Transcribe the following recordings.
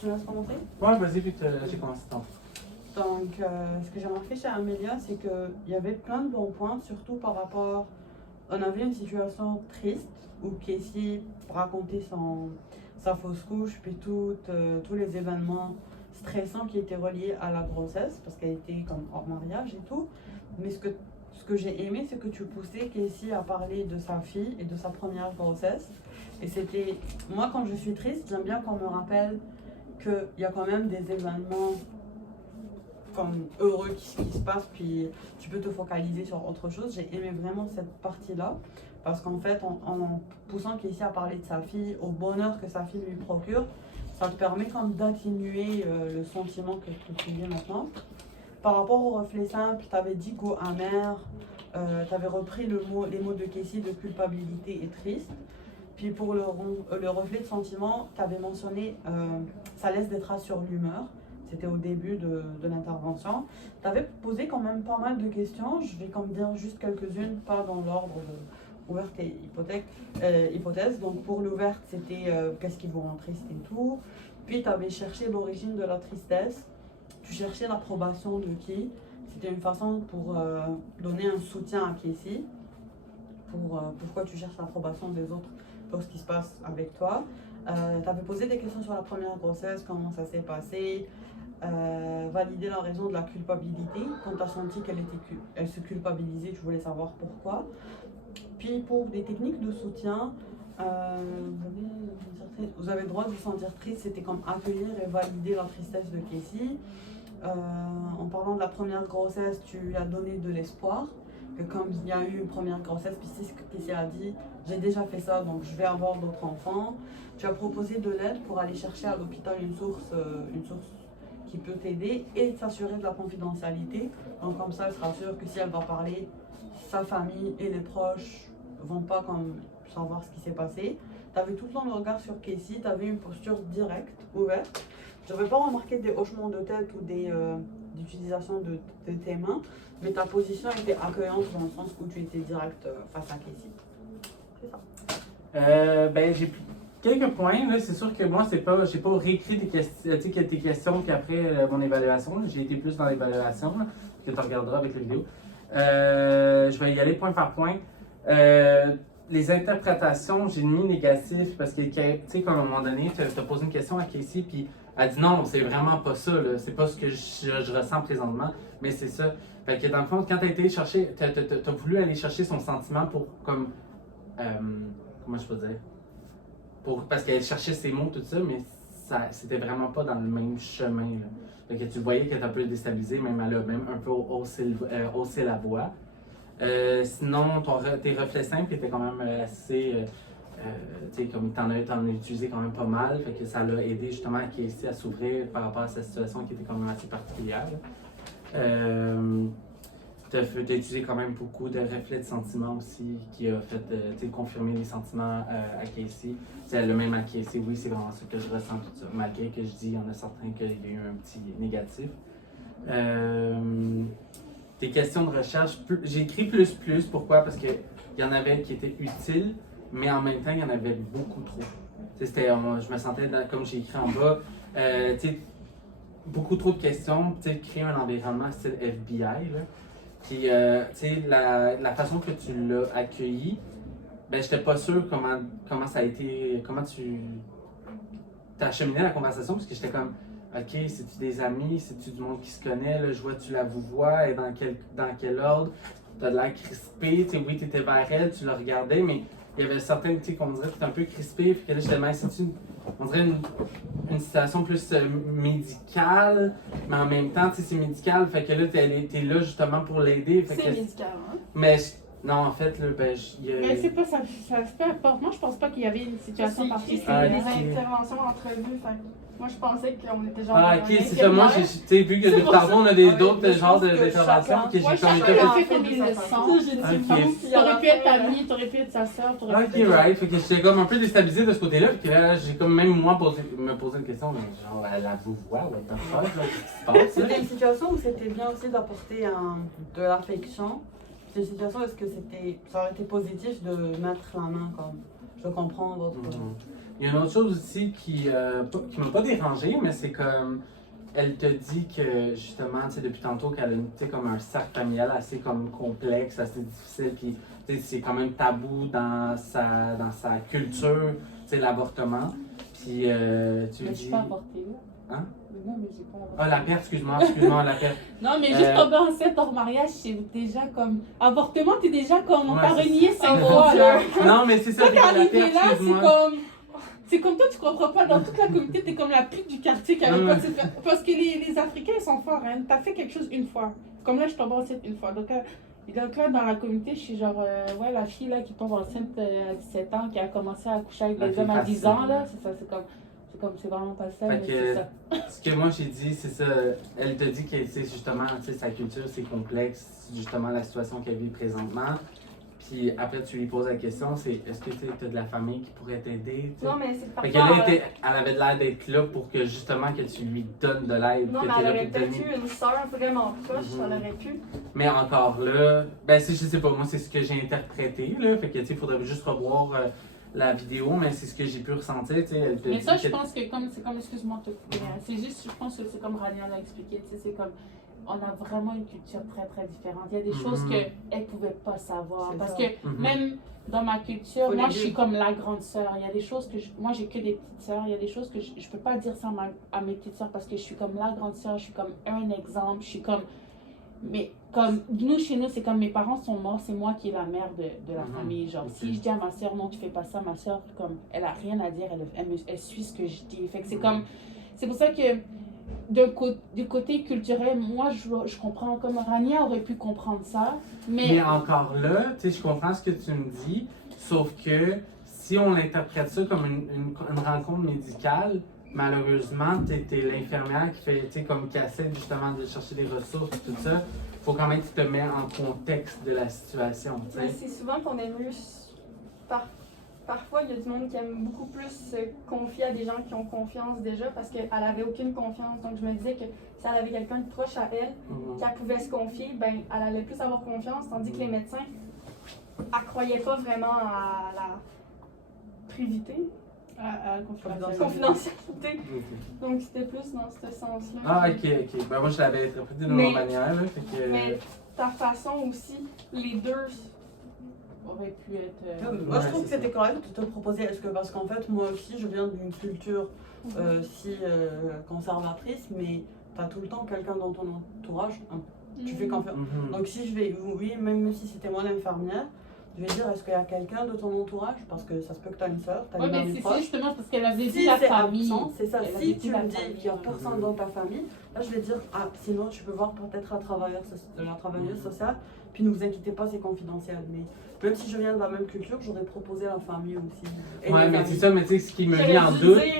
Tu me laisses commencer? Ouais, vas-y, puis j'ai commencé tantôt. Donc, ce que j'ai remarqué chez Amélia, c'est qu'il y avait plein de bons points, surtout par rapport. On avait une situation triste où Casey racontait sa fausse couche, puis tous les événements stressants qui étaient reliés à la grossesse, parce qu'elle était comme hors mariage et tout. Mais ce que j'ai aimé, c'est que tu poussais Casey à parler de sa fille et de sa première grossesse. Et c'était. Moi, quand je suis triste, j'aime bien qu'on me rappelle qu'il y a quand même des événements comme heureux qui se passent, puis tu peux te focaliser sur autre chose. J'ai aimé vraiment cette partie-là, parce qu'en fait, en poussant Casey à parler de sa fille, au bonheur que sa fille lui procure, ça te permet comme d'atténuer le sentiment que tu vis maintenant. Par rapport au reflet simple, tu avais dit goût amer, tu avais repris les mots de Casey de culpabilité et triste. Puis pour le reflet de sentiment, tu avais mentionné ça laisse des traces sur l'humeur. C'était au début de l'intervention. Tu avais posé quand même pas mal de questions. Je vais comme dire juste quelques-unes, pas dans l'ordre de ouverte et hypothèse. Donc pour l'ouverte, c'était qu'est-ce qui vous rend triste et tout. Puis tu avais cherché l'origine de la tristesse. Tu cherchais l'approbation de qui. C'était une façon pour donner un soutien à Casey. Pourquoi tu cherches l'approbation des autres pour ce qui se passe avec toi. Tu avais posé des questions sur la première grossesse, comment ça s'est passé, valider la raison de la culpabilité. Quand tu as senti qu'elle se culpabilisait, tu voulais savoir pourquoi. Puis pour des techniques de soutien, vous avez le droit de vous sentir triste, c'était comme accueillir et valider la tristesse de Casey. En parlant de la première grossesse, tu lui as donné de l'espoir. Que comme il y a eu une première grossesse, puis c'est ce que Casey a dit, j'ai déjà fait ça, donc je vais avoir d'autres enfants. Tu as proposé de l'aide pour aller chercher à l'hôpital une source qui peut t'aider et s'assurer de la confidentialité. Donc comme ça, elle sera sûre que si elle va parler, sa famille et les proches vont pas comme savoir ce qui s'est passé. Tu avais tout le temps le regard sur Casey, tu avais une posture directe, ouverte. Je n'avais pas remarqué des hochements de tête ou d'utilisation de tes mains, mais ta position était accueillante dans le sens où tu étais direct face à Casey. C'est ça. Ben, j'ai quelques points. Là, c'est sûr que moi, j'ai pas réécrit tes questions puis après mon évaluation. Là. J'ai été plus dans l'évaluation là, que tu regarderas avec la vidéo. Je vais y aller point par point. Les interprétations, j'ai mis négatif parce que, tu sais, comme à un moment donné, tu as posé une question à Casey, puis elle dit non, c'est vraiment pas ça, là. C'est pas ce que je ressens présentement, mais c'est ça. Fait que dans le fond, quand tu as été chercher, tu as voulu aller chercher son sentiment pour, comme, comment je peux dire, parce qu'elle cherchait ses mots, tout ça, mais c'était vraiment pas dans le même chemin, là. Fait que tu voyais qu'elle était un peu déstabilisée, même elle a même un peu haussé la voix. Sinon, tes reflets simples étaient quand même assez. Tu sais, comme t'en as utilisé quand même pas mal, fait que ça l'a aidé justement à Casey à s'ouvrir par rapport à cette situation qui était quand même assez particulière. T'as utilisé quand même beaucoup de reflets de sentiments aussi, qui a fait confirmer les sentiments à Casey. C'est le même à Casey, oui, c'est vraiment ça que je ressens tout ça, malgré que je dis, il y en a certains qu'il y a eu un petit négatif. Tes questions de recherche, j'ai écrit plus, pourquoi? Parce qu'il y en avait qui étaient utiles, mais en même temps, il y en avait beaucoup trop. Je me sentais, comme j'ai écrit en bas, beaucoup trop de questions, créer un environnement style FBI. Là. Puis, la façon que tu l'as accueilli, ben, j'étais pas sûr comment ça a été, comment tu as acheminé la conversation, parce que j'étais comme, OK, c'est-tu des amis, c'est-tu du monde qui se connaît, là, je vois tu la vois, et dans quel ordre, t'as de l'air crispé, oui, t'étais vers elle, tu la regardais, mais il y avait certains, qu'on dirait que t'étais un peu crispé, puis que là, j'étais même, on dirait une situation plus médicale, mais en même temps, c'est médical, fait que là, t'es là justement pour l'aider. C'est médical, hein? Mais non, en fait, là, Mais c'est pas ça, peu importe. Moi, je pense pas qu'il y avait une situation particulière. C'est des interventions entrevues, moi, je pensais qu'on était genre. Ah, ok, c'est ça. Moi, j'ai vu que de parfois, on a d'autres genres d'interventions que j'ai comme fait comme ils le sont. T'aurais pu être ta amie, t'aurais pu être sa soeur, t'aurais pu être. Ok, right. Fait que j'étais comme un peu déstabilisé de ce côté-là. Puis là, j'ai comme même moi me posé une question, mais genre, à la voix, what the fuck, qu'est-ce qui se passe? C'était une situation où c'était bien aussi d'apporter de l'affection. C'est une situation où est-ce que ça aurait été positif de mettre la main comme je comprends votre. Il y a une autre chose aussi qui m'a pas dérangé, mais c'est comme elle te dit que justement, tu sais, depuis tantôt qu'elle a tu sais, comme un cercle familial assez comme complexe, assez difficile, puis tu sais, c'est quand même tabou dans sa culture, tu sais, l'avortement. Puis tu Mais dis. je suis pas avortée, là. Hein? Mais non, mais j'ai pas avorté. Ah, la perte, excuse-moi, la perte. Non, mais juste tomber enceinte hors mariage, c'est déjà comme. Avortement, t'es déjà comme. On t'a renié 5 fois, là. Non, mais c'est ça, Toi, t'es la arrivé perte, là, c'est excuse-moi. comme. C'est comme toi, tu comprends pas. Dans toute la communauté, t'es comme la pute du quartier qui avait pas de. Parce que les Africains, ils sont forts, hein. T'as fait quelque chose une fois. Comme là, je tombe enceinte une fois. Donc là, dans la communauté, je suis genre, ouais, la fille là qui tombe enceinte à 17 ans, qui a commencé à coucher avec des hommes à 10 ans, là, c'est ça, c'est vraiment pas ça, mais c'est ça. Ce que moi j'ai dit, c'est ça. Elle te dit que c'est justement, tu sais, sa culture, c'est complexe, justement la situation qu'elle vit présentement. Puis après, tu lui poses la question, c'est est-ce que tu as de la famille qui pourrait t'aider? Non, mais c'est Fait parfois... qu'elle elle avait l'air d'être là pour que justement que tu lui donnes de l'aide. Non, que mais t'es elle là aurait pour te peut-être donner. eu une sœur vraiment proche, ça Mhm. l'aurait pu. Mais encore là, ben je sais pas, moi c'est ce que j'ai interprété, là. Fait que tu sais, il faudrait juste revoir la vidéo, mais c'est ce que j'ai pu ressentir, tu sais. Elle te Mais dit ça, que- je pense que c'est comme, excuse-moi de te couper, hein. C'est juste, je pense que c'est comme Rania l'a expliqué, tu sais, c'est comme, on a vraiment une culture très très différente. Il y a des choses qu'elle ne pouvait pas savoir. C'est Parce ça. que Mhm. même dans ma culture, Faut moi les je suis dire. comme la grande sœur. Il y a des choses que moi j'ai que des petites sœurs. Il y a des choses que je peux pas dire ça à mes petites sœurs parce que je suis comme la grande sœur, je suis comme un exemple, je suis comme. Mais comme nous, chez nous, c'est comme mes parents sont morts, c'est moi qui est la mère de la Mhm. famille. Genre, Ok. si je dis à ma soeur, non, tu fais pas ça, ma soeur, comme, elle a rien à dire, elle suit ce que je dis. Fait que c'est comme, c'est pour ça que du côté culturel, moi, je comprends, comme Rania aurait pu comprendre ça, Mais encore là, tu sais, je comprends ce que tu me dis, sauf que si on interprète ça comme une rencontre médicale, malheureusement, tu es l'infirmière qui fait, tu sais, comme qui essaie justement de chercher des ressources et tout ça. Faut quand même que tu te mets en contexte de la situation, tu Mais sais. c'est souvent qu'on aime mieux. Parfois, il y a du monde qui aime beaucoup plus se confier à des gens qui ont confiance déjà parce qu'elle n'avait aucune confiance. Donc, je me disais que si elle avait quelqu'un de proche à elle, Mhm. qu'elle pouvait se confier, ben, elle allait plus avoir confiance. Tandis que les médecins, elle ne croyait pas vraiment à la privité, confidentialité. Ok. Donc, c'était plus dans ce sens-là. Ah, ok. Ben, moi, je l'avais interprété d'une autre manière, là, fait que... Mais ta façon aussi, les deux. aurait pu être. Moi, je Ouais, trouve que c'est c'était correct de te proposer, parce qu'en fait, moi aussi, je viens d'une culture si conservatrice, mais tu as tout le temps quelqu'un dans ton entourage, hein, tu fais confiance. Mhm. Donc, si je vais, oui, même si c'était moi l'infirmière, je vais dire, est-ce qu'il y a quelqu'un de ton entourage? Parce que ça se peut que tu as une soeur, tu as Oui, une mais amie c'est proche. justement parce qu'elle avait dit Si la c'est famille. absent, c'est ça. Elle avait Si dit tu la me dis famille, qu'il n'y a ouais. personne dans ta famille, là je vais dire, ah, sinon tu peux voir peut-être la travailleuse sociale, puis ne vous inquiétez pas, c'est confidentiel. Mais même si je viens de la même culture, j'aurais proposé la famille aussi. Et Ouais, les mais amis. c'est ça, mais tu sais, ce qui me met J'aurais en dû doute... dire,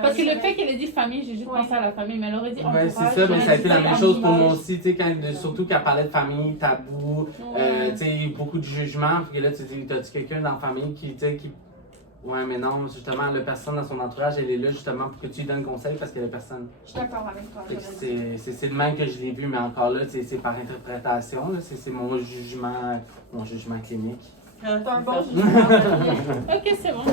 Parce que le fait qu'elle ait dit famille, j'ai juste Ouais. pensé à la famille, mais elle aurait dit entourage. Ouais, c'est ça, mais j'aurais ça a dit été la même amimage. chose pour moi aussi, tu sais, surtout quand elle parlait de famille, tabou, Ouais. tu sais, beaucoup de jugements, puis que là, tu te dis, t'as-tu quelqu'un dans la famille qui, tu sais, qui... Ouais, mais non, justement, la personne dans son entourage, elle est là justement pour que tu lui donnes conseil parce qu'elle est personne. Je suis d'accord avec toi. Fait que j'aurais dit. c'est le même que je l'ai vu, mais encore là, c'est par interprétation, là, c'est mon jugement clinique. Ah, C'est un c'est bon ça. jugement. Ok, c'est bon.